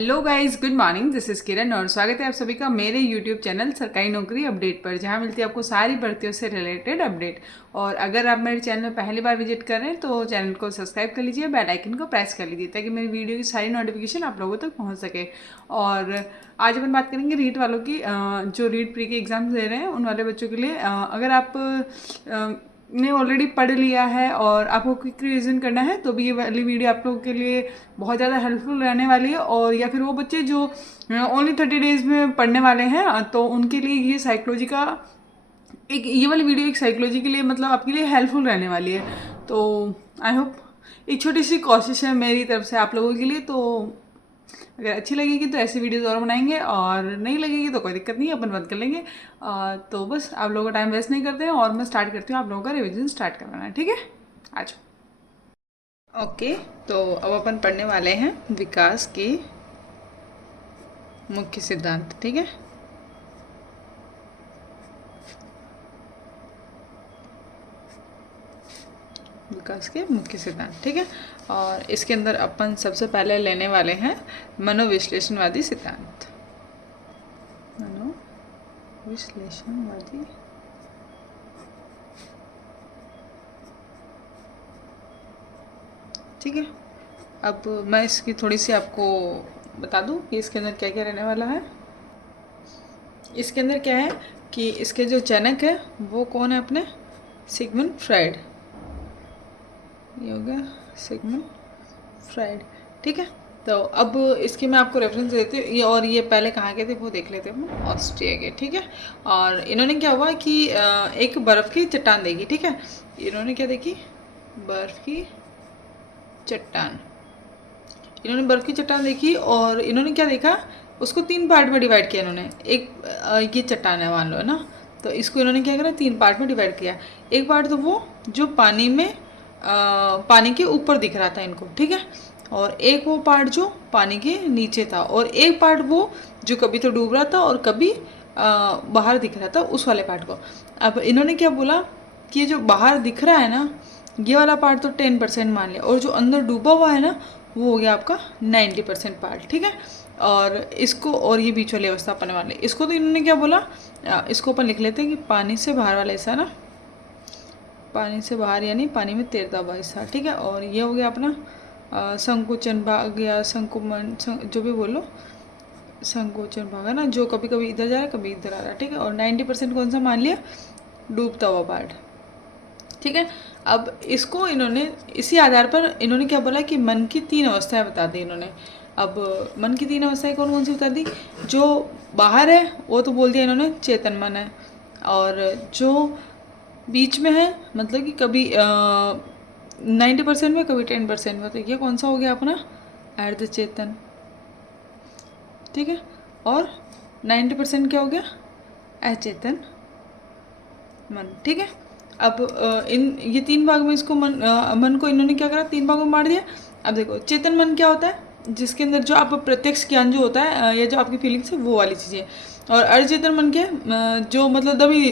Hello guys, good morning. This is Kiran और स्वागत है आप सभी का मेरे यूट्यूब चैनल सरकारी नौकरी अपडेट पर, जहां मिलती है आपको सारी भर्तियों से रिलेटेड अपडेट। और अगर आप मेरे चैनल में पहली बार विजिट कर रहे हैं तो चैनल को सब्सक्राइब कर लीजिए, बेल आइकन को प्रेस कर लीजिए ताकि मेरी वीडियो की सारी नोटिफिकेशन आप लोगों तक पहुँच सके। और आज अपन बात करेंगे रीट वालों की, जो रीट प्री के एग्ज़ाम्स दे रहे हैं उन वाले बच्चों के लिए। अगर आप ने ऑलरेडी पढ़ लिया है और आपको क्विक रिवीजन करना है तो भी ये वाली वीडियो आप लोगों के लिए बहुत ज़्यादा हेल्पफुल रहने वाली है। और या फिर वो बच्चे जो ओनली 30 डेज में पढ़ने वाले हैं तो उनके लिए ये साइकोलॉजी का ये वाली वीडियो एक साइकोलॉजी के लिए मतलब आपके लिए हेल्पफुल रहने वाली है। तो आई होप एक छोटी सी कोशिश है मेरी तरफ से आप लोगों के लिए। तो अगर अच्छी लगेगी तो ऐसी वीडियोज़ और बनाएंगे, और नहीं लगेगी तो कोई दिक्कत नहीं है, अपन बंद कर लेंगे। तो बस आप लोगों का टाइम वेस्ट नहीं करते हैं और मैं स्टार्ट करती हूँ आप लोगों का रिविजन स्टार्ट करवाना है। ठीक है, आ जाओ। ओके, तो अब अपन पढ़ने वाले हैं विकास के मुख्य सिद्धांत। ठीक है, विकास के मुख्य सिद्धांत। ठीक है, और इसके अंदर अपन सबसे पहले लेने वाले हैं मनोविश्लेषणवादी सिद्धांत। मनोविश्लेषणवादी ठीक है। अब मैं इसकी थोड़ी सी आपको बता दूं कि इसके अंदर क्या क्या रहने वाला है। इसके अंदर क्या है कि इसके जो जनक है वो कौन है, अपने सिगमंड फ्राइड। ये हो गया सिगमंड फ्राइड। ठीक है, तो अब इसकी मैं आपको रेफरेंस देती हूँ। ये और ये पहले कहाँ के थे वो देख लेते हैं, ऑस्ट्रिया के। ठीक है, और इन्होंने क्या हुआ कि एक बर्फ़ की चट्टान देखी। ठीक है, इन्होंने क्या देखी, बर्फ़ की चट्टान। इन्होंने बर्फ़ की चट्टान देखी और इन्होंने क्या देखा, उसको 3 पार्ट में डिवाइड किया इन्होंने। एक ये चट्टान है मान लो, है ना, तो इसको इन्होंने क्या करा, 3 पार्ट में डिवाइड किया। एक पार्ट तो वो जो पानी में पानी के ऊपर दिख रहा था इनको। ठीक है, और एक वो पार्ट जो पानी के नीचे था, और एक पार्ट वो जो कभी तो डूब रहा था और कभी बाहर दिख रहा था, उस वाले पार्ट को। अब इन्होंने क्या बोला कि ये जो बाहर दिख रहा है ना, ये वाला पार्ट तो 10% मान लिया, और जो अंदर डूबा हुआ है ना वो हो गया आपका 90% पार्ट। ठीक है, और इसको, और ये बीच वाली अवस्था अपने वाले, इसको तो इन्होंने क्या बोला, इसको अपन लिख लेते हैं कि पानी से बाहर वाला हिस्सा ना, पानी से बाहर यानी पानी में तैरता हुआ हिस्सा। ठीक है, और ये हो गया अपना संकुचन भाग या संकुमन, जो भी बोलो, संकोचन भाग है ना, जो कभी कभी इधर जा रहा है कभी इधर आ रहा है। ठीक है, और 90% कौन सा मान लिया, डूबता हुआ पार्ट। ठीक है, अब इसको इन्होंने इसी आधार पर इन्होंने क्या बोला कि मन की 3 अवस्थाएं बता दी इन्होंने। अब मन की 3 अवस्थाएं कौन कौन सी बता दी, जो बाहर है वो तो बोल दिया इन्होंने चेतन मन है, और जो बीच में है मतलब कि कभी 90% में कभी 10% में, तो ये कौन सा हो गया अपना अर्ध चेतन। ठीक है, और 90% क्या हो गया, अचेतन मन। ठीक है, अब इन ये 3 भाग में इसको मन को इन्होंने क्या करा, 3 भागों में बांट दिया। अब देखो चेतन मन क्या होता है, जिसके अंदर जो आप प्रत्यक्ष ज्ञान जो होता है या जो आपकी फीलिंग्स है वो वाली चीज़ें। और अर्धचेतन मन क्या है, जो मतलब तभी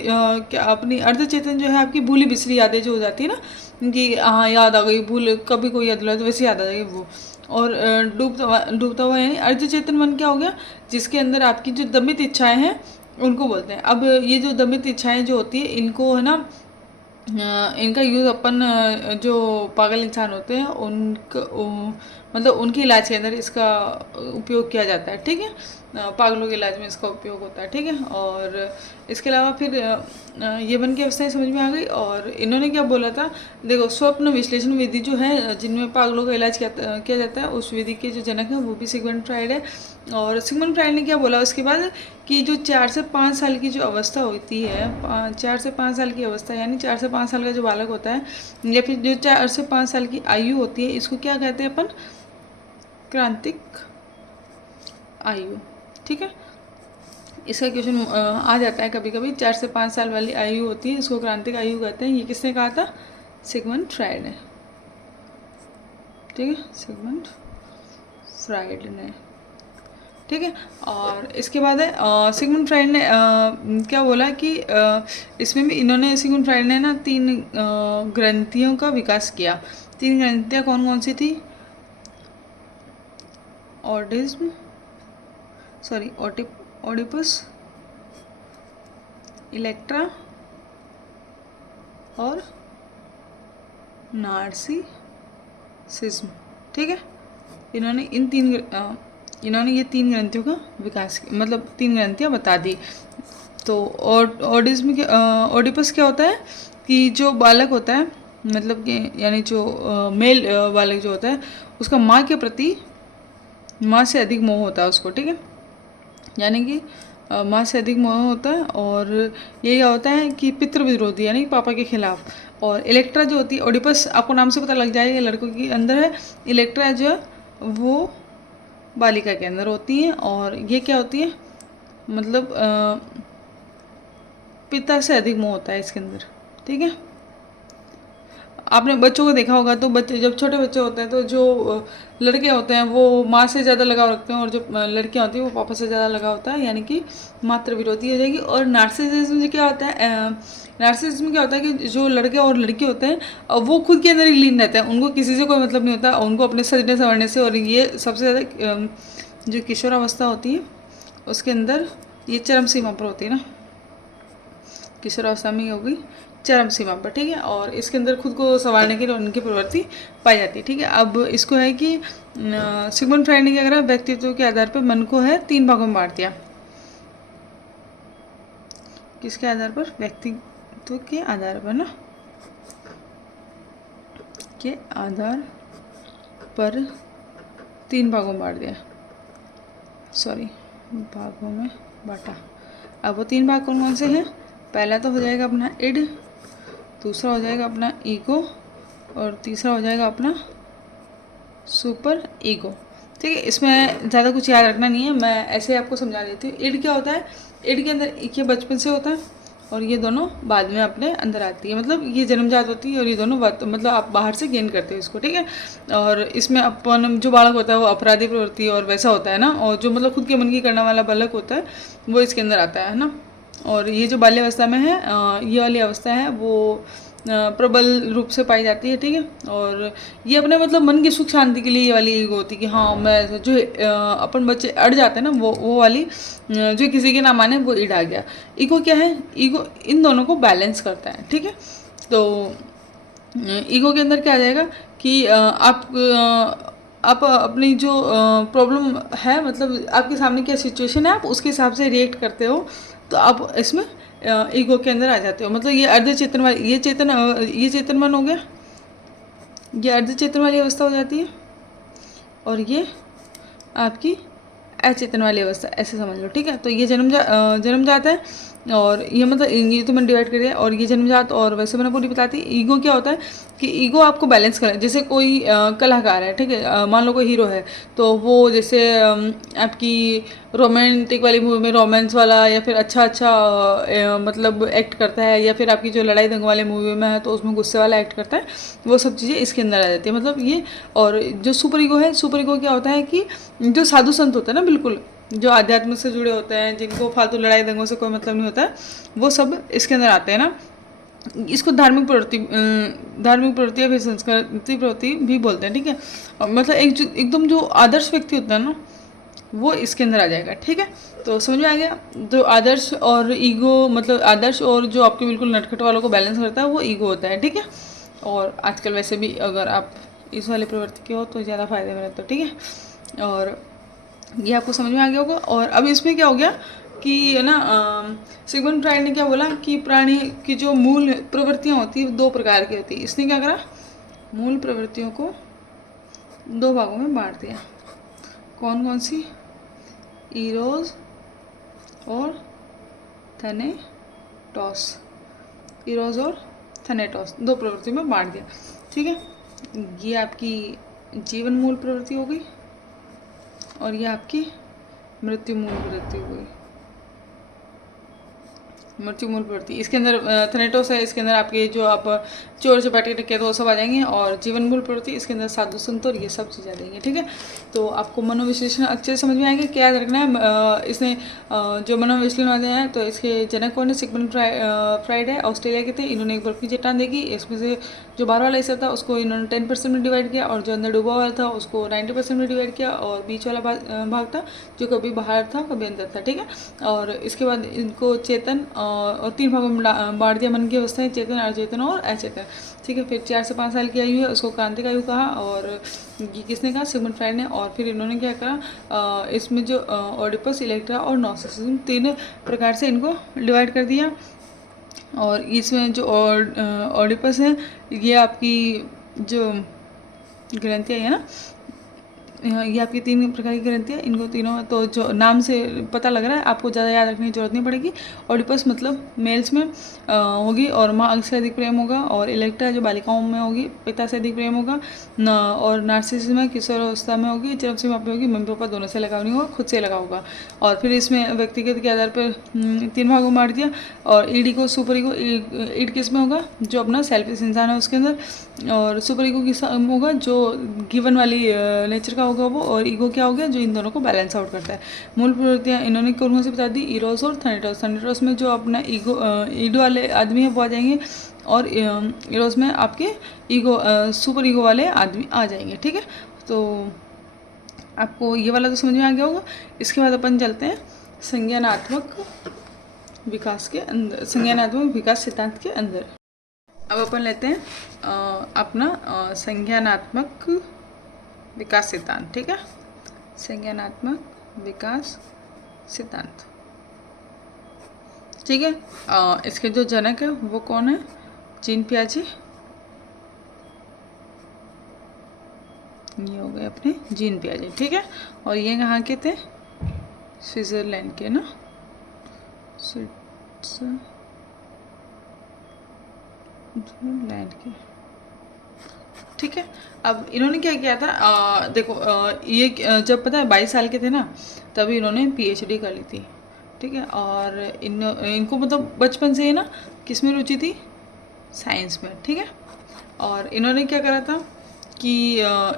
क्या अपनी अर्धचेतन जो है आपकी भूली बिसरी यादें जो हो जाती है ना, कि हाँ याद आ गई, भूल कभी कोई याद दिला तो वैसे याद आ जाएगी वो। और डूबता हुआ यानी अर्धचेतन मन क्या हो गया, जिसके अंदर आपकी जो दमित इच्छाएं हैं उनको बोलते हैं। अब ये जो दमित इच्छाएं जो होती है इनको है ना, इनका यूज़ अपन जो पागल इंसान होते हैं मतलब उनके इलाज के अंदर इसका उपयोग किया जाता है। ठीक है, पागलों के इलाज में इसका उपयोग होता है। ठीक है, और इसके अलावा फिर ये मन की अवस्थाएं समझ में आ गई। और इन्होंने क्या बोला था, देखो स्वप्न विश्लेषण विधि जो है जिनमें पागलों का इलाज किया जाता है, उस विधि के जो जनक हैं वो भी सिगमंड फ्राइड है। और सिगमंड फ्राइड ने क्या बोला उसके बाद, कि जो 4 से 5 साल की जो अवस्था होती है, 4 से 5 साल की अवस्था यानी 4 से 5 साल का जो बालक होता है, या फिर जो 4 से 5 साल की आयु होती है, इसको क्या कहते हैं अपन, क्रांतिक आयु। ठीक है, इसका क्वेश्चन आ जाता है कभी कभी। 4 से 5 साल वाली आयु होती है, इसको क्रांतिक आयु कहते हैं। ये किसने कहा था, सिगमंड फ्राइड ने। ठीक है, सिगमंड फ्राइड ने। ठीक है, और इसके बाद है सिगमंड फ्राइड ने क्या बोला कि इसमें भी इन्होंने, सिगमंड फ्राइड ने ना 3 ग्रंथियों का विकास किया। 3 ग्रंथियाँ कौन कौन सी थी, ऑर्डिज्म, सॉरी ओडिपस, इलेक्ट्रा और नार्सिसिज्म। ठीक है, इन्होंने इन्होंने ये 3 ग्रंथियों का विकास, मतलब 3 ग्रंथियाँ बता दी। तो ओडिज्म के ओडिपस क्या होता है कि जो बालक होता है, मतलब कि यानी जो मेल बालक जो होता है, उसका माँ से अधिक मोह होता है उसको। ठीक है, यानी कि माँ से अधिक मोह होता है। और ये क्या होता है कि पितृ विरोधी, यानी पापा के खिलाफ। और इलेक्ट्रा जो होती है, ओडिपस आपको नाम से पता लग जाएगा, लड़कों के अंदर है। इलेक्ट्रा जो है वो बालिका के अंदर होती है। और ये क्या होती है, मतलब पिता से अधिक मोह होता है इसके अंदर। ठीक है, आपने बच्चों को देखा होगा, तो बच्चे जब छोटे बच्चे होते हैं तो जो लड़के होते हैं वो माँ से ज़्यादा लगाव रखते हैं, और जो लड़कियाँ होती हैं वो पापा से ज़्यादा लगाव होता है, यानी कि मातृ विरोधी हो जाएगी। और नार्सिसिज्म क्या होता है, नार्सिसिज्म क्या होता है कि जो लड़के और लड़की होते हैं वो खुद के अंदर ही लीन रहते हैं, उनको किसी से कोई मतलब नहीं होता, उनको अपने सजने संवरने से। और ये सबसे ज़्यादा जो किशोरावस्था होती है उसके अंदर ये चरम सीमा पर होती है ना, किशोरावस्था में होगी चरम सीमा पर। ठीक है, और इसके अंदर खुद को संभालने के लिए उनकी प्रवृत्ति पाई जाती है। ठीक है, अब इसको है कि सिगमंड फ्राइड ने क्या करा, व्यक्तित्व के आधार पर मन को है 3 भागों में बांट दिया। किसके आधार पर, व्यक्तित्व के आधार पर ना, के आधार पर 3 भागों में बांट दिया, सॉरी भागों में बांटा। अब वो 3 भाग कौन कौन से हैं, पहला तो हो जाएगा अपना इड, दूसरा हो जाएगा अपना ईगो, और तीसरा हो जाएगा अपना सुपर ईगो। ठीक है, इसमें ज़्यादा कुछ याद रखना नहीं है, मैं ऐसे आपको समझा देती हूँ। इड क्या होता है, इड के अंदर ये बचपन से होता है, और ये दोनों बाद में अपने अंदर आती है, मतलब ये जन्मजात होती है, और ये दोनों मतलब आप बाहर से गेन करते हो इसको। ठीक है, और इसमें अपन जो बालक होता है वो अपराधी प्रवृत्ति और वैसा होता है ना, और जो मतलब खुद के मन की करने वाला बालक होता है वो इसके अंदर आता है ना। और ये जो बाल्यावस्था में है, ये वाली अवस्था है वो प्रबल रूप से पाई जाती है। ठीक है, और ये अपने मतलब मन की सुख शांति के लिए ये वाली ईगो होती है कि हाँ मैं जो अपन बच्चे अड़ जाते हैं ना, वो वाली जो किसी के ना माने वो ईड आ गया। ईगो क्या है, ईगो इन दोनों को बैलेंस करता है। ठीक है, तो ईगो के अंदर क्या आ जाएगा कि आप अपनी जो प्रॉब्लम है, मतलब आपके सामने क्या सिचुएशन है, आप उसके हिसाब से रिएक्ट करते हो, तो आप इसमें ईगो के अंदर आ जाते हो। मतलब ये अर्ध चेतन वाली, ये चेतन मन हो गया, ये अर्ध चेतन वाली अवस्था हो जाती है, और ये आपकी अचेतन वाली अवस्था, ऐसे समझ लो। ठीक है, तो ये जन्मजात है, और ये मतलब ये तो मैंने डिवाइड कर दिया, और ये जन्मजात, और वैसे मैंने पूरी बताती। ईगो क्या होता है कि ईगो आपको बैलेंस करें, जैसे कोई कलाकार है, ठीक है, मान लो कोई हीरो है, तो वो जैसे आपकी रोमांटिक वाली मूवी में रोमांस वाला, या फिर मतलब एक्ट करता है, या फिर आपकी जो लड़ाई दंग वाले मूवी में है तो उसमें गुस्से वाला एक्ट करता है, वो सब चीज़ें इसके अंदर आ जाती है, मतलब ये। और जो सुपर ईगो है, सुपर ईगो क्या होता है कि जो साधु संत होते हैं ना, बिल्कुल जो आध्यात्म से जुड़े होते हैं, जिनको फालतू लड़ाई दंगों से कोई मतलब नहीं होता है, वो सब इसके अंदर आते हैं ना। इसको धार्मिक प्रवृत्ति या फिर संस्कृति प्रवृत्ति भी बोलते हैं। ठीक है, मतलब एकदम जो आदर्श व्यक्ति होता है ना, वो इसके अंदर आ जाएगा। ठीक है, तो समझ में आ गया। तो आदर्श और ईगो, मतलब आदर्श और जो आपके बिल्कुल नटखट वालों को बैलेंस करता है वो ईगो होता है। ठीक है, और आजकल वैसे भी अगर आप इस वाले प्रवृत्ति के हो तो ज़्यादा फायदे में रहते हो। ठीक है, और ये आपको समझ में आ गया होगा। और अब इसमें क्या हो गया कि है ना, सिगमंड फ्राइड ने क्या बोला कि प्राणी की जो मूल प्रवृत्तियाँ होती है 2 प्रकार की होती है। इसने क्या करा, मूल प्रवृत्तियों को 2 भागों में बांट दिया। कौन कौन सी, इरोज और थैनेटोस, इरोज और थैनेटोस 2 प्रवृत्तियों में बांट दिया। ठीक है, ये आपकी जीवन मूल प्रवृत्ति हो गई, और ये आपकी मृत्यु मूल प्रवृत्ति हो गई, मृत्यु मूल प्रवृत्ति। इसके अंदर थैनेटोस है, इसके अंदर आपके जो आप चोर चपाटी डकैत वो सब आ जाएंगे, और जीवन मूल प्रवृत्ति इसके अंदर साधु संत और ये सब चीज़ें आ जाएंगी। ठीक है, तो आपको मनोविश्लेषण अच्छे से समझ में आएगा, क्या याद रखना है। इसने जो मनोविश्लेषण वाले हैं, तो इसके जनक कौन है, सिगमंड फ्राइड है, ऑस्ट्रेलिया के थे। इन्होंने एक बर्फी चट्टान देखी, इसमें से जो बाहर वाला हिस्सा था उसको इन्होंने 10% में डिवाइड किया, और जो अंदर डूबा हुआ था उसको 90% में डिवाइड किया, और बीच वाला भाग था जो कभी बाहर था कभी अंदर था, ठीक है। और इसके बाद इनको चेतन और 3 भागों में बांट दिया मन की अवस्थाएं, चेतन, अचेतन और अचेतन, ठीक है। फिर 4 से 5 साल की आयु है उसको क्रांतिक आयु कहा, और ये किसने कहा? सिगमंड फ्राइड ने। और फिर इन्होंने क्या करा, इसमें जो ओडिपस, इलेक्ट्रा और नॉर्सिसिज्म 3 प्रकार से इनको डिवाइड कर दिया। और इसमें जो ओडिपस है ये आपकी जो ग्रंथियाँ है ना, ये आपकी 3 प्रकार की ग्रंथियाँ, इनको तीनों तो जो नाम से पता लग रहा है आपको ज़्यादा याद रखने की जरूरत नहीं पड़ेगी। ओडिपस मतलब मेल्स में होगी और माँ से अधिक प्रेम होगा, और इलेक्ट्रा जो बालिकाओं में होगी पिता से अधिक प्रेम होगा, और नार्सिसिज्म में किशोर अवस्था में होगी, चरम सीमा पे होगी, मम्मी पापा दोनों से लगाव नहीं होगा, खुद से लगा होगा। और फिर इसमें व्यक्तिगत के आधार पर 3 भागों में बांट दिया। और ईडी को सुपर ईगो, ईड किस में होगा? जो अपना सेल्फिश इंसान है उसके अंदर, और सुपर ईगो किस होगा? जो गिवन वाली नेचर का होगा वो, और ईगो क्या हो गया? जो इन दोनों को बैलेंस आउट करता है। मूल प्रवृत्तियाँ इन्होंने कौन से बता दी? इरोस और थैनेटोस। थैनेटोस में जो अपना ईगो वाले आदमी है वो आ जाएंगे, और इरोस में आपके सुपर ईगो वाले आदमी आ जाएंगे, ठीक है। तो आपको ये वाला तो समझ में आ गया होगा। इसके बाद अपन चलते हैं संज्ञानात्मक विकास के अंदर, संज्ञानात्मक विकास सिद्धांत के अंदर। अब अपन लेते हैं अपना संज्ञानात्मक विकास सिद्धांत, ठीक है। संज्ञानात्मक विकास सिद्धांत, ठीक है। इसके जो जनक है वो कौन है? जीन पियाजे। ये हो गए अपने जीन पियाजे, ठीक है। और ये कहाँ के थे? स्विट्जरलैंड के ना, स्विट्जरलैंड के, ठीक है। अब इन्होंने क्या किया था, देखो ये जब पता है 22 साल के थे ना तभी इन्होंने पीएचडी कर ली थी, ठीक है। और इनको मतलब बचपन से ही ना किस में रुचि थी? साइंस में, ठीक है। और इन्होंने क्या करा था कि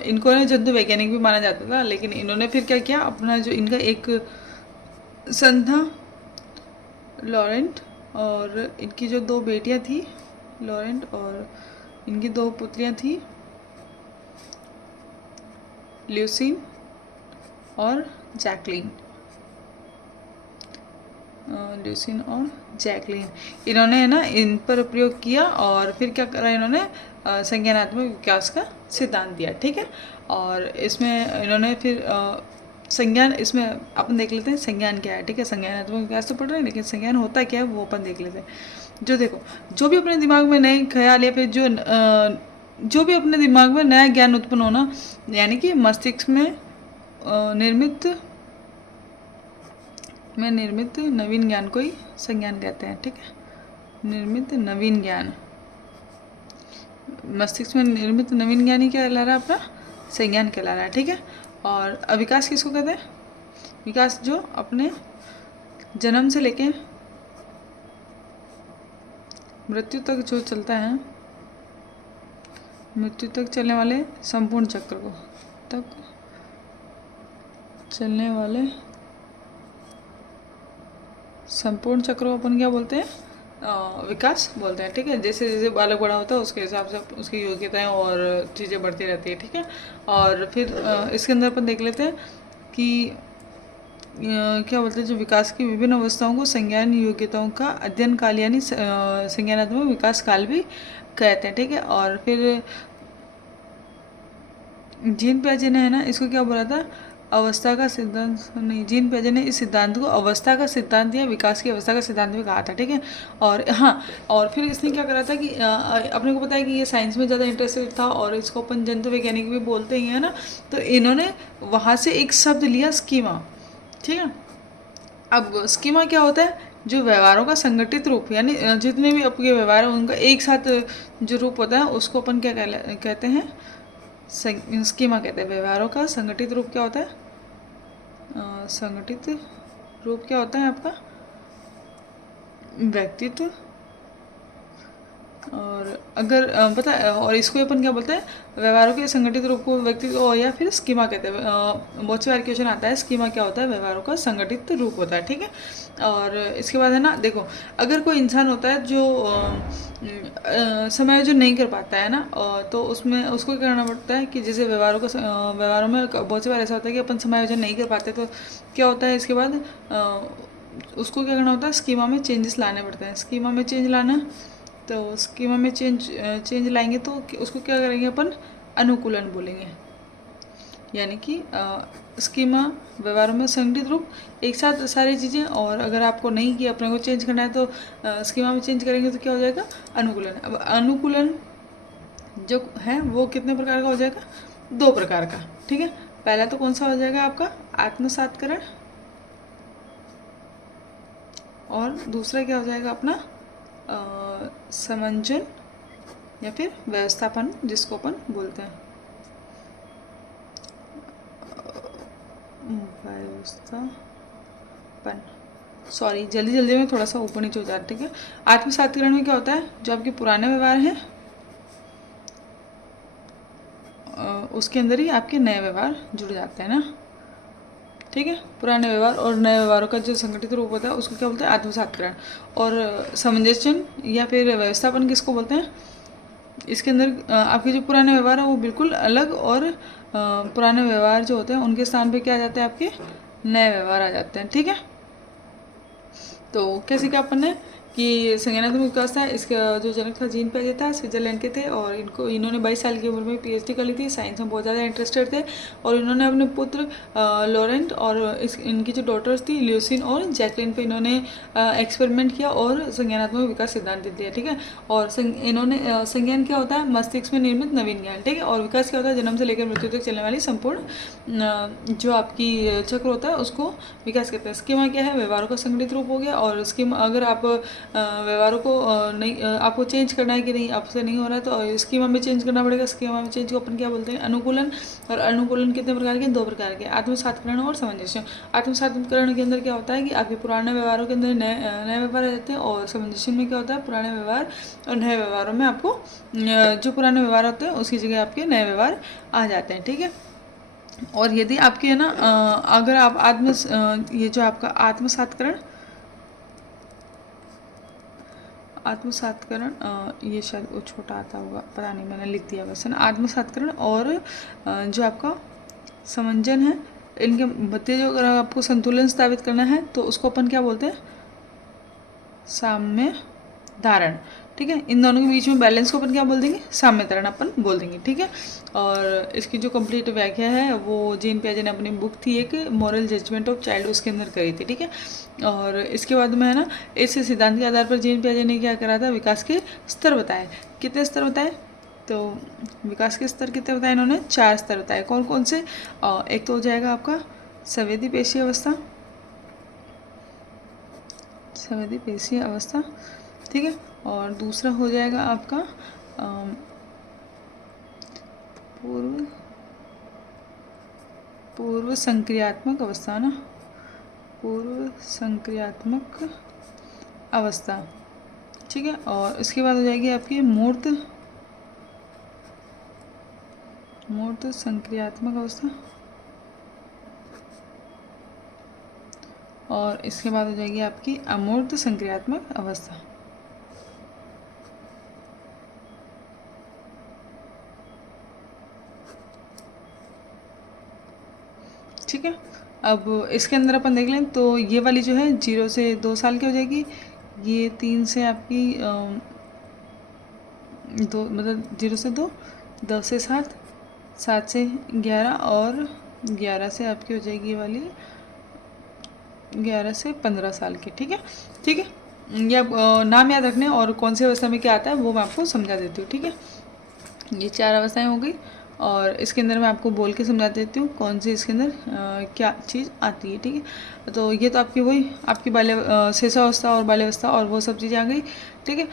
इनको ना जंतु वैज्ञानिक भी माना जाता था, लेकिन इन्होंने फिर क्या किया, अपना जो इनका एक सन था लॉरेंट, और इनकी जो 2 बेटियां थी लॉरेंट, और इनकी 2 पुत्रियां थी ल्यूसीन और जैकलीन। ल्यूसीन और जैकलीन, इन्होंने है ना इन पर प्रयोग किया, और फिर क्या करा इन्होंने? संज्ञानात्मक विकास का सिद्धांत दिया, ठीक है। और इसमें इन्होंने फिर संज्ञान, इसमें अपन देख लेते हैं संज्ञान क्या है, ठीक है। संज्ञानात्मक विकास तो पढ़ रहे हैं, लेकिन संज्ञान होता क्या है वो अपन देख लेते हैं। जो देखो, जो भी अपने दिमाग में नए ख्याल या फिर जो भी अपने दिमाग में नया ज्ञान उत्पन्न होना, यानी कि मस्तिष्क में निर्मित नवीन ज्ञान को ही संज्ञान कहते हैं, ठीक है। निर्मित नवीन ज्ञान, मस्तिष्क में निर्मित नवीन ज्ञान ही क्या कहला रहा है? अपना संज्ञान कहला रहा है, ठीक है। और अविकास किसको कहते हैं? विकास जो अपने जन्म से लेके मृत्यु तक जो चलता है, मृत्यु तक चलने वाले संपूर्ण चक्र को, तक चलने वाले संपूर्ण चक्र को अपन क्या बोलते हैं? विकास बोलते हैं, ठीक है। जैसे जैसे बालक बड़ा होता है उसके हिसाब से उसकी योग्यताएं और चीज़ें बढ़ती रहती है, ठीक है। और फिर इसके अंदर अपन देख लेते हैं कि क्या बोलते हैं, जो विकास की विभिन्न अवस्थाओं को संज्ञान योग्यताओं का अध्ययन काल यानी संज्ञानात्मक विकास काल भी कहते हैं, ठीक है। और फिर जीन पियाजे ने है ना इसको क्या बोला था? अवस्था का सिद्धांत नहीं, जीन पियाजे ने इस सिद्धांत को अवस्था का सिद्धांत या विकास की अवस्था का सिद्धांत भी कहा था, ठीक है। और हाँ, और फिर इसने क्या करा था कि अपने को पता है कि ये साइंस में ज़्यादा इंटरेस्टेड था, और इसको अपन जंतु वैज्ञानिक भी बोलते ही है ना, तो इन्होंने वहाँ से एक शब्द लिया स्कीमा, ठीक है। अब स्कीमा क्या होता है? जो व्यवहारों का संगठित रूप, यानी जितने भी आपके व्यवहार हैं उनका एक साथ जो रूप होता है उसको अपन क्या कहते हैं? स्कीमा कहते हैं। व्यवहारों का संगठित रूप क्या होता है? संगठित रूप क्या होता है आपका? व्यक्तित्व, और अगर पता है, और इसको अपन क्या बोलते हैं, व्यवहारों के संगठित रूप को व्यक्ति को या फिर स्कीमा कहते हैं। बहुत सी बार क्वेश्चन आता है स्कीमा क्या होता है, व्यवहारों का संगठित रूप होता है, ठीक है। और इसके बाद है ना, देखो अगर कोई इंसान होता है जो समायोजन नहीं कर पाता है ना, तो उसमें उसको क्या करना पड़ता है कि जैसे व्यवहारों का व्यवहारों में बहुत सी बार ऐसा होता है कि अपन समायोजन नहीं कर पाते, तो क्या होता है इसके बाद उसको क्या करना होता है, स्कीमा में चेंजेस लाने पड़ते हैं। स्कीमा में चेंज लाना, तो स्कीमा में चेंज लाएंगे तो उसको क्या करेंगे अपन, अनुकूलन बोलेंगे। यानी कि स्कीमा व्यवहारों में संगठित रूप, एक साथ सारी चीज़ें, और अगर आपको नहीं किया अपने को चेंज करना है तो स्कीमा में चेंज करेंगे तो क्या हो जाएगा, अनुकूलन। अब अनुकूलन जो है वो कितने प्रकार का हो जाएगा, 2 प्रकार का, ठीक है। पहला तो कौन सा हो जाएगा आपका, आत्मसातकरण, और दूसरा क्या हो जाएगा अपना समंजन या फिर व्यवस्थापन, जिसको अपन बोलते हैं व्यवस्थापन। सॉरी, जल्दी जल्दी में थोड़ा सा ऊपर नीचे हो जाता है, ठीक है। आत्मसातकरण में क्या होता है, जो आपके पुराने व्यवहार हैं उसके अंदर ही आपके नए व्यवहार जुड़ जाते हैं ना, ठीक है। पुराने व्यवहार और नए व्यवहारों का जो संगठित रूप होता है उसको क्या बोलते हैं, आत्मसातकरण। और सामंजस्य या फिर व्यवस्थापन किसको बोलते हैं, इसके अंदर आपके जो पुराने व्यवहार है वो बिल्कुल अलग, और पुराने व्यवहार जो होते हैं उनके स्थान पे क्या आ जाते हैं, आपके नए व्यवहार आ जाते हैं, ठीक है। तो क्या सीखा अपन ने कि संज्ञानात्मक विकास था, इसका जो जनक था जीन पियाजे था, स्विट्जरलैंड के थे, और इन्होंने 22 साल की उम्र में पीएचडी कर ली थी। साइंस में बहुत ज़्यादा इंटरेस्टेड थे, और इन्होंने अपने पुत्र लॉरेंट और इनकी जो डॉटर्स थी ल्यूसिन और जैकलिन पे इन्होंने एक्सपेरिमेंट किया और संज्ञानात्मक विकास सिद्धांत दिया, ठीक है। और इन्होंने संज्ञान क्या होता है, मस्तिष्क में निर्मित नवीन ज्ञान, ठीक है। और विकास क्या होता है, जन्म से लेकर मृत्यु तक चलने वाली संपूर्ण जो आपकी चक्र होता है उसको विकास कहते हैं। स्कीमा क्या है, व्यवहारों का संगठित रूप हो गया। और स्कीमा अगर आप व्यवहारों को नहीं आपको चेंज करना है कि नहीं, आपसे नहीं हो रहा है तो स्कीमा में चेंज करना पड़ेगा। स्कीमा में चेंज को अपन क्या बोलते हैं, अनुकूलन। और अनुकूलन कितने प्रकार के, 2 प्रकार के, आत्मसातकरण और सामंजस्य। आत्मसातकरण के अंदर क्या होता है कि आपके पुराने व्यवहारों के अंदर नए व्यवहार आ जाते हैं, और सामंजस्य में क्या होता है, पुराने व्यवहार और नए व्यवहारों में आपको जो पुराने व्यवहार होते हैं उसकी जगह आपके नए व्यवहार आ जाते हैं, ठीक है। और यदि आपके है ना अगर आप ये जो आपका आत्मसातकरण ये शायद वो छोटा आता होगा, पता नहीं, मैंने लिख दिया वैसे ना। आत्मसातकरण और जो आपका समंजन है, इनके मध्य जो अगर आपको संतुलन स्थापित करना है तो उसको अपन क्या बोलते हैं, साम्य धारण, ठीक है। इन दोनों के बीच में बैलेंस को अपन क्या बोल देंगे, साम्य धारण अपन बोल देंगे, ठीक है। और इसकी जो कंप्लीट व्याख्या है वो जीन पियाजे ने अपनी बुक थी एक, मॉरल जजमेंट ऑफ चाइल्ड, उसके अंदर करी थी, ठीक है। और इसके बाद में है ना, इस सिद्धांत के आधार पर जीन पियाजे ने क्या करा था, विकास के स्तर बताए। कितने स्तर बताए, तो विकास के स्तर कितने बताए इन्होंने, 4 स्तर बताए। कौन कौन से, एक तो हो जाएगा आपका संवेदी पेशीय अवस्था, संवेदी पेशीय अवस्था, ठीक है। और दूसरा हो जाएगा आपका पूर्व संक्रियात्मक अवस्था ना, पूर्व संक्रियात्मक अवस्था, ठीक है। और इसके बाद हो जाएगी आपकी मूर्त संक्रियात्मक अवस्था, और इसके बाद हो जाएगी आपकी अमूर्त संक्रियात्मक अवस्था, ठीक है। अब इसके अंदर अपन देख लें तो ये वाली जो है 0 से 2 साल की हो जाएगी, ये 3 से आपकी 2 मतलब 0 से 2, 10 से 7, 7 से 11, और 11 से आपकी हो जाएगी ये वाली 11 से 15 साल की, ठीक है। ठीक है, ये आप नाम याद रखने और कौन सी अवस्था में क्या आता है वो मैं आपको समझा देती हूँ, ठीक है। ये 4 अवस्थाएं हो गई। और इसके अंदर मैं आपको बोल के समझा देती हूँ कौन सी इसके अंदर क्या चीज़ आती है, ठीक है। तो ये तो आपकी वही आपकी शिशुअवस्था और बाल्यावस्था और वो सब चीज़ें आ गई, ठीक है।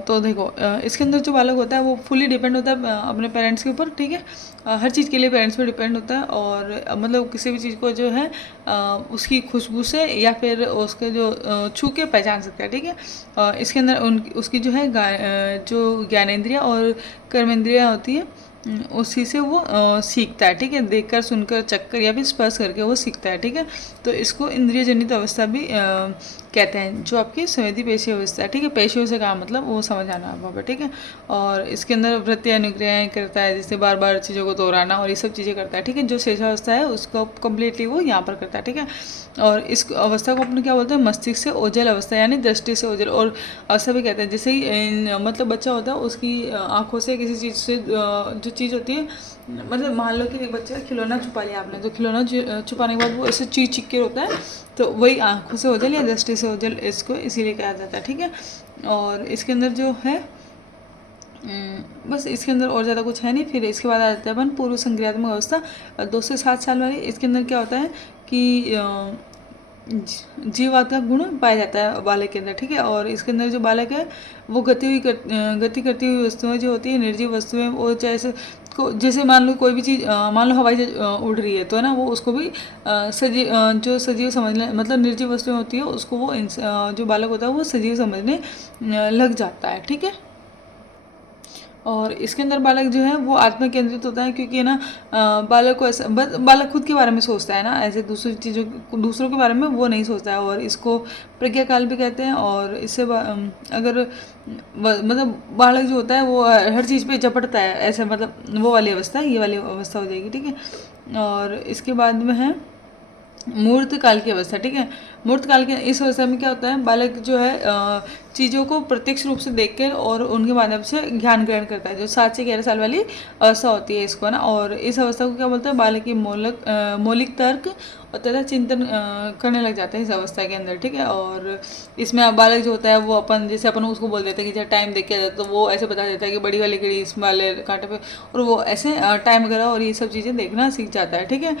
तो देखो इसके अंदर जो बालक होता है वो फुली डिपेंड होता है अपने पेरेंट्स के ऊपर, ठीक है। हर चीज़ के लिए पेरेंट्स पे डिपेंड होता है, और मतलब किसी भी चीज़ को जो है उसकी खुशबू से या फिर उसके जो छू के पहचान सकता है, ठीक है। इसके अंदर उसकी जो है जो ज्ञानेंद्रिय और कर्मेंद्रिय होती है, उसी से वो सीखता है, ठीक है। देखकर, सुनकर, चखकर या फिर स्पर्श करके वो सीखता है, ठीक है। तो इसको इंद्रिय जनित अवस्था भी कहते हैं, जो आपकी संवेदी पेशी अवस्था है, ठीक है। पेशियों से कहा मतलब वो समझ आना होगा, ठीक है। और इसके अंदर वृत्ति अनुक्रियाएँ करता है, जैसे बार बार चीज़ों को दोहराना और ये सब चीज़ें करता है, ठीक है। जो शेषावस्था है उसको कम्प्लीटली वो यहाँ पर करता है, ठीक है। और इस अवस्था को अपने क्या बोलते हैं, मस्तिष्क से ओझल अवस्था यानी दृष्टि से ओझल और अवस्था भी कहते हैं। जैसे ही मतलब बच्चा होता है उसकी आंखों से किसी चीज़ से जो चीज़ होती है, मतलब मान लो कि एक बच्चे का खिलौना छुपा लिया आपने, तो खिलौना छुपाने के बाद वो ऐसे चीख चीख के होता है, तो वही आंखों से ओझल या दृष्टि से ओझल इसको इसीलिए कहा जाता है, ठीक है। और इसके अंदर जो है बस इसके अंदर और ज़्यादा कुछ है नहीं। फिर इसके बाद आ जाता है अपन पूर्व संक्रियात्मक अवस्था 2 से 7 साल वाली। इसके अंदर क्या होता है कि जीवात्मक गुण पाया जाता है बालक के अंदर, ठीक है। और इसके अंदर जो बालक है वो गति करती हुई वस्तुएं जो होती है, निर्जीव वस्तुएं, वो जैसे जैसे मान लो कोई भी चीज़ मान लो हवाई जहाज उड़ रही है, तो है ना वो उसको भी जो सजीव समझने मतलब निर्जीव वस्तुएं होती है उसको वो जो बालक होता है वो सजीव समझने लग जाता है, ठीक है। और इसके अंदर बालक जो है वो आत्म केंद्रित होता है, क्योंकि ना बालक को ऐसा बालक खुद के बारे में सोचता है ना, ऐसे दूसरों के बारे में वो नहीं सोचता है। और इसको प्रज्ञा काल भी कहते हैं। और इससे अगर मतलब बालक जो होता है वो हर चीज़ पे झपटता है, ऐसे मतलब वो वाली अवस्था, ये वाली अवस्था हो जाएगी, ठीक है। और इसके बाद में है मूर्त काल की अवस्था, ठीक है। मूर्त काल के इस अवस्था में क्या होता है, बालक जो है चीज़ों को प्रत्यक्ष रूप से देखकर और उनके माध्यम से ज्ञान ग्रहण करता है, जो 7 से 11 साल वाली अवस्था होती है इसको ना। और इस अवस्था को क्या बोलते हैं, बालक की मौलिक तर्क और तथा चिंतन करने लग जाता है इस अवस्था के अंदर, ठीक है। और इसमें बालक जो होता है वो अपन जैसे अपन उसको बोल देते हैं कि जब टाइम देख के आ जाता है, तो वो ऐसे बता देता है कि बड़ी वाली घड़ी इस वाले कांटे पे, और वो ऐसे टाइम वगैरह और ये सब चीज़ें देखना सीख जाता है, ठीक है।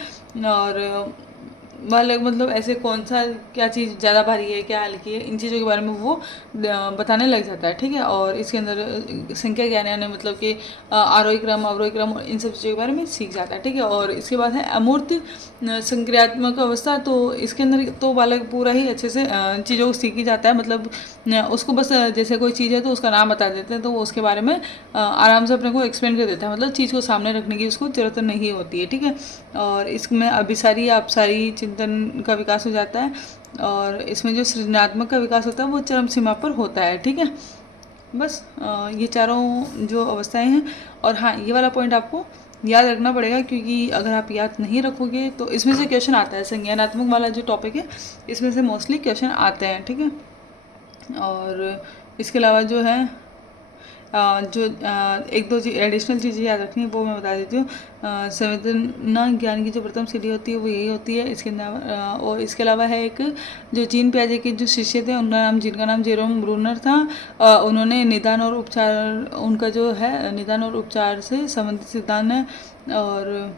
और बालक मतलब ऐसे कौन सा क्या चीज़ ज़्यादा भारी है, क्या हल्की है, इन चीज़ों के बारे में वो बताने लग जाता है, ठीक है। और इसके अंदर संख्या ज्ञान यानी मतलब कि आरोही क्रम, अवरोही क्रम और इन सब चीज़ों के बारे में सीख जाता है, ठीक है। और इसके बाद है अमूर्त संक्रियात्मक अवस्था। तो इसके अंदर तो बालक पूरा ही अच्छे से चीज़ों को सीख ही जाता है, मतलब उसको बस जैसे कोई चीज़ है तो उसका नाम बता देते हैं, तो वो उसके बारे में आराम से अपने को एक्सप्लेन कर देता है, मतलब चीज़ को सामने रखने की उसको जरूरत नहीं होती है, ठीक है। और इसमें अभिसारी अपसारी चिंतन का विकास हो जाता है। और इसमें जो सृजनात्मक का विकास होता है वो चरम सीमा पर होता है, ठीक है। बस ये चारों जो अवस्थाएं हैं। और हाँ, ये वाला पॉइंट आपको याद रखना पड़ेगा, क्योंकि अगर आप याद नहीं रखोगे तो इसमें से क्वेश्चन आता है, संज्ञानात्मक वाला जो टॉपिक है इसमें से मोस्टली क्वेश्चन आते हैं, ठीक है। और इसके अलावा जो है जो एक दो एडिशनल चीज़ें याद रखनी है वो मैं बता देती हूँ। संवेदना ज्ञान की जो प्रथम सीढ़ी होती है वो यही होती है। इसके अलावा और इसके अलावा है एक जो जीन पियाजे के जो शिष्य थे जिनका नाम जेरोम ब्रूनर था, उन्होंने निदान और उपचार, उनका जो है निदान और उपचार से संबंधित सिद्धांत है। और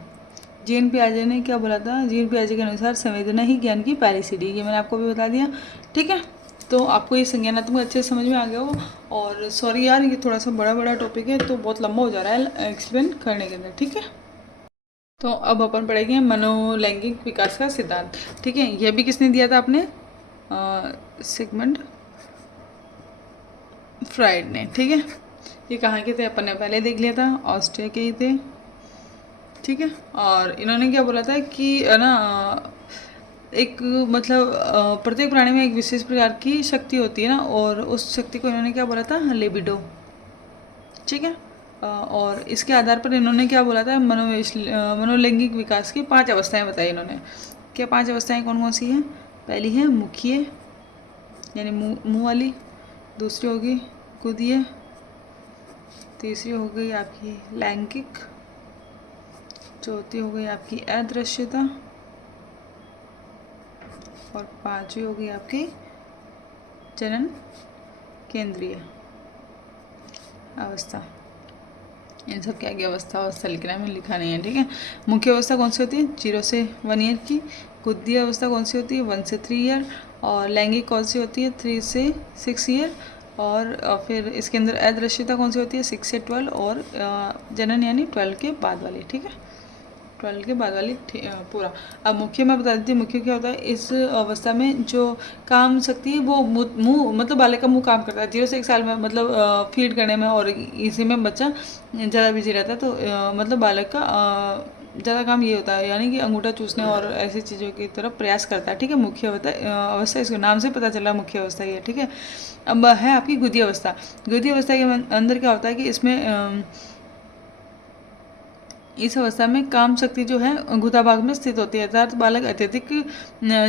जीन पियाजे ने क्या बोला था, जीन पियाजे के अनुसार संवेदना ही ज्ञान की पहली सीढ़ी, ये मैंने आपको भी बता दिया, ठीक है। तो आपको ये संज्ञानात्मक अच्छे से समझ में आ गया हो। और सॉरी यार, ये थोड़ा सा बड़ा टॉपिक है तो बहुत लंबा हो जा रहा है एक्सप्लेन करने के अंदर, ठीक है। तो अब अपन पढ़ेंगे मनोलैंगिक विकास का सिद्धांत, ठीक है। यह भी किसने दिया था आपने, सिगमंड फ्राइड ने, ठीक है। ये कहाँ के थे अपन ने पहले देख लिया था, ऑस्ट्रिया के ही थे, ठीक है। और इन्होंने क्या बोला था कि ना एक मतलब प्रत्येक प्राणी में एक विशेष प्रकार की शक्ति होती है ना, और उस शक्ति को इन्होंने क्या बोला था, लिबिडो, ठीक है। और इसके आधार पर इन्होंने क्या बोला था, मनोलैंगिक विकास की 5 अवस्थाएं बताई इन्होंने। क्या 5 अवस्थाएं कौन कौन सी हैं, पहली है मुखीय यानी मुँह वाली, दूसरी होगी कुदीय, तीसरी हो गई आपकी लैंगिक, चौथी हो गई आपकी अदृश्यता, और 5वीं हो गई आपकी जनन केंद्रीय अवस्था, इन सब की आगे अवस्था अवस्था लिखना है, मैंने लिखा नहीं है, ठीक है। मुख्य अवस्था कौन सी होती है? 0 से 1 ईयर की। गुद्दी अवस्था कौन सी होती है? 1 से 3 ईयर। और लैंगिक कौन सी होती है? 3 से 6 ईयर। और फिर इसके अंदर अदृश्यता कौन सी होती है? 6 से 12। और जनन यानी 12 के बाद वाली, ठीक है, 12 के बाद वाली पूरा। अब मुख्य में बता देती हूँ, मुख्य क्या होता है? इस अवस्था में जो काम शक्ति है वो मुंह मतलब बालक का मुंह काम करता है 0 से 1 साल में, मतलब फीड करने में, और इसी में बच्चा ज़्यादा बिजी रहता है। तो मतलब बालक का ज़्यादा काम ये होता है, यानी कि अंगूठा चूसने और ऐसी चीज़ों की तरफ प्रयास करता है, ठीक है। मुख्य अवस्था इसको नाम से पता चला, मुख्य अवस्था ये, ठीक है। अब है आपकी गुदी अवस्था। गुदी अवस्था के अंदर क्या होता है कि इसमें इस अवस्था में काम शक्ति जो है गुदा भाग में स्थित होती है, अर्थात बालक अत्यधिक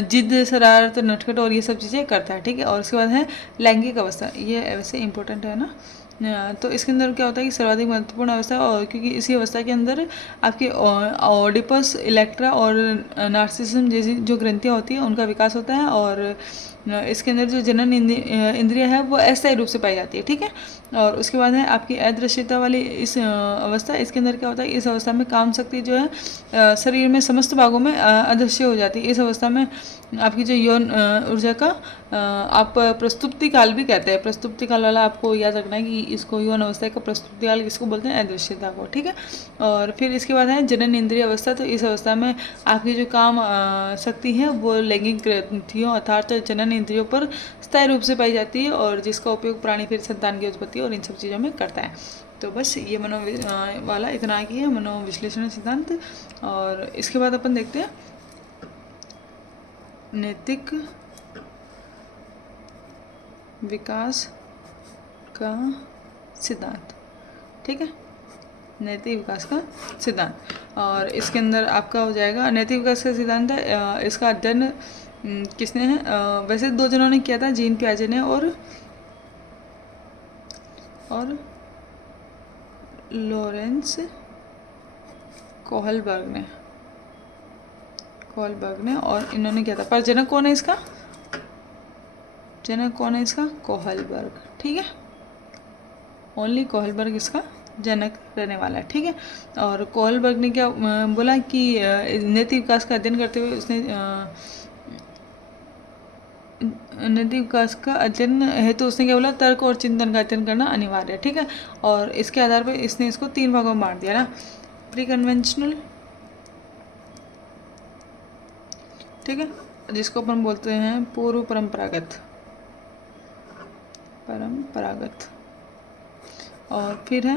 जिद, शरारत, नटखट और ये सब चीज़ें करता है, ठीक है। और उसके बाद है लैंगिक अवस्था, ये वैसे इंपॉर्टेंट है ना। तो इसके अंदर क्या होता है कि सर्वाधिक महत्वपूर्ण अवस्था, और क्योंकि इसी अवस्था के अंदर आपके ओडिपस, इलेक्ट्रा और नार्सिसिज्म जैसी जो ग्रंथियाँ होती हैं उनका विकास होता है। और इसके अंदर जो जनन इंद्रिय है वो अस्थायी रूप से पाई जाती है, ठीक है। और उसके बाद है आपकी अदृश्यता वाली इस अवस्था। इसके अंदर क्या होता है? इस अवस्था में काम शक्ति जो है शरीर में समस्त भागों में अदृश्य हो जाती है। इस अवस्था में आपकी जो यौन ऊर्जा का आप प्रस्तुप्ति काल भी कहते हैं। प्रस्तुप्ति काल वाला आपको याद रखना है कि इसको यौन अवस्था का प्रस्तुप्ति काल किसको बोलते हैं? अदृश्यता को, ठीक है। और फिर इसके बाद है जनन इंद्रिय अवस्था। तो इस अवस्था में आपकी जो काम शक्ति है वो लैंगिक ग्रंथियों अर्थात जनन इंद्रियों पर स्थायी रूप से पाई जाती है, और जिसका उपयोग प्राणी फिर संतान की उत्पत्ति और इन सब चीज़ों में करता है। तो बस ये वाला इतना आगे है, मनोविश्लेषण सिद्धांत। और इसके बाद अपन देखते हैं नैतिक विकास का सिद्धांत, ठीक है, नैतिक विकास का सिद्धांत। और इसके अंदर आपका हो जाएगा नैतिक विकास का सिद्धांत है, इसका अध्ययन किसने है? वैसे 2 जनों ने किया था, जीन पियाजे ने और लॉरेंस कोहलबर्ग ने और इन्होंने किया था। पर जनक कौन है इसका? कोहलबर्ग, ठीक है, ओनली कोहलबर्ग इसका जनक रहने वाला है, ठीक है। और कोहलबर्ग ने क्या बोला कि नैतिक विकास का अध्ययन करते हुए उसने नैतिक विकास का अध्ययन है तो उसने क्या बोला? तर्क और चिंतन का अध्ययन करना अनिवार्य है, ठीक है। और इसके आधार पर इसने इसको 3 भागों में बांट दिया ना, प्री कन्वेंशनल, ठीक है, जिसको अपन बोलते हैं पूर्व परंपरागत, और फिर है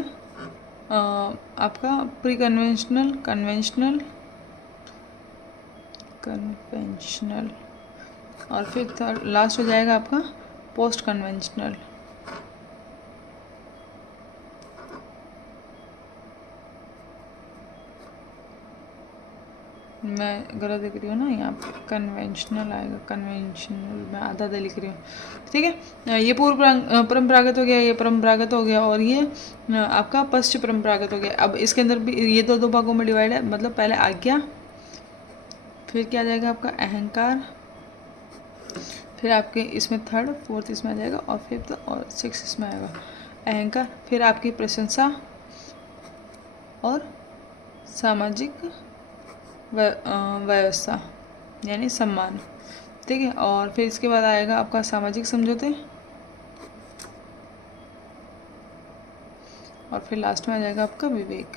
आपका प्री कन्वेंशनल, और फिर लास्ट हो जाएगा आपका पोस्ट कन्वेंशनल। मैं गलत लिख रही हूँ ना, यहाँ कन्वेंशनल आएगा, कन्वेंशनल मैं आधा लिख रही हूँ, ठीक है। ये पूर्व परंपरागत हो गया, ये परंपरागत हो गया, और ये आपका पश्च परंपरागत हो गया। अब इसके अंदर भी ये दो भागों में डिवाइड है, मतलब पहले आज्ञा, फिर क्या आ जाएगा आपका अहंकार, फिर आपके इसमें 3rd 4th इसमें आ जाएगा, और 5th और 6th इसमें आएगा अहंकार। फिर आपकी प्रशंसा और सामाजिक व्यवस्था यानी सम्मान, ठीक है। और फिर इसके बाद आएगा आपका सामाजिक समझौते, और फिर लास्ट में आ जाएगा आपका विवेक,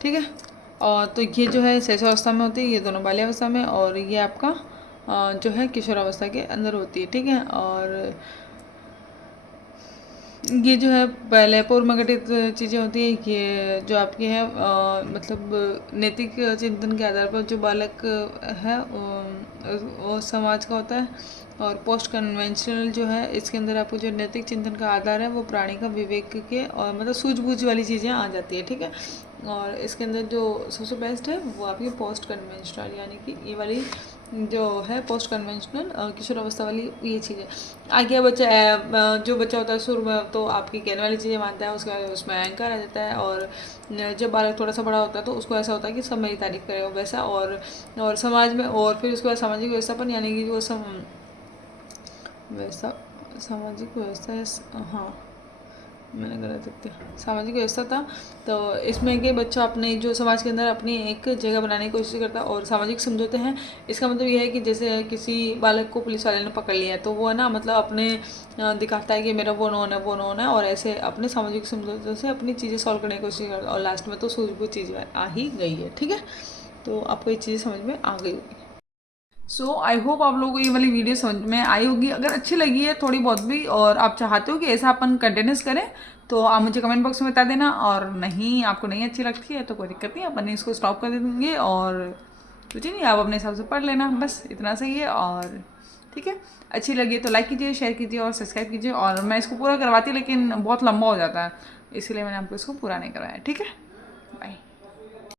ठीक है। और तो ये जो है शैशवावस्था में होती है, ये दोनों बाल्यावस्था में, और ये आपका जो है किशोरावस्था के अंदर होती है, ठीक है। और ये जो है पहले पूर्व गठित चीज़ें होती है, ये जो आपकी है मतलब नैतिक चिंतन के आधार पर जो बालक है वो समाज का होता है। और पोस्ट कन्वेंशनल जो है इसके अंदर आपको जो नैतिक चिंतन का आधार है वो प्राणी का विवेक के और मतलब सूझबूझ वाली चीज़ें आ जाती है, ठीक है। और इसके अंदर जो सबसे बेस्ट है वो आपकी पोस्ट कन्वेंशनल, यानी कि ये वाली जो है पोस्ट कन्वेंशनल किशोर अवस्था वाली ये चीज़ें। आगे बच्चा जो बच्चा होता है शुरू में तो आपकी कहने वाली चीज़ें मानता है, उसके बाद उसमें अहंकार आ जाता है, और जब बालक थोड़ा सा बड़ा होता है तो उसको ऐसा होता है कि सब मेरी तारीफ करे वैसा, और समाज में, और फिर उसके बाद सामाजिक व्यवस्थापन, यानी कि जो वैसा सामाजिक व्यवस्था, हाँ मैंने गलत लिख दिया, सामाजिक व्यवस्था था। तो इसमें कि बच्चा अपने जो समाज के अंदर अपनी एक जगह बनाने की कोशिश करता है। और सामाजिक समझौते हैं, इसका मतलब ये है कि जैसे किसी बालक को पुलिस वाले ने पकड़ लिया है तो वो है ना, मतलब अपने दिखाता है कि मेरा वो नोन है वो नोन है, और ऐसे अपने सामाजिक समझौते से अपनी चीज़ें सॉल्व करने की कोशिश करता है। और लास्ट में तो सूझबूझ चीज़ आ ही गई है। ठीक है, तो आपको ये चीज़ें समझ में आ गई होगी। सो आई होप आप लोगों को ये वाली वीडियो समझ में आई होगी। अगर अच्छी लगी है थोड़ी बहुत भी, और आप चाहते हो कि ऐसा अपन कंटिन्यूस करें, तो आप मुझे कमेंट बॉक्स में बता देना। और नहीं, आपको नहीं अच्छी लगती है तो कोई दिक्कत नहीं, अपन इसको स्टॉप कर देंगे। और कुछ नहीं, आप अपने हिसाब से पढ़ लेना, बस इतना सही है। और ठीक है, अच्छी लगी तो लाइक कीजिए, शेयर कीजिए और सब्सक्राइब कीजिए। और मैं इसको पूरा करवाती लेकिन बहुत लंबा हो जाता है, इसीलिए मैंने आपको इसको पूरा नहीं करवाया। ठीक है, बाय।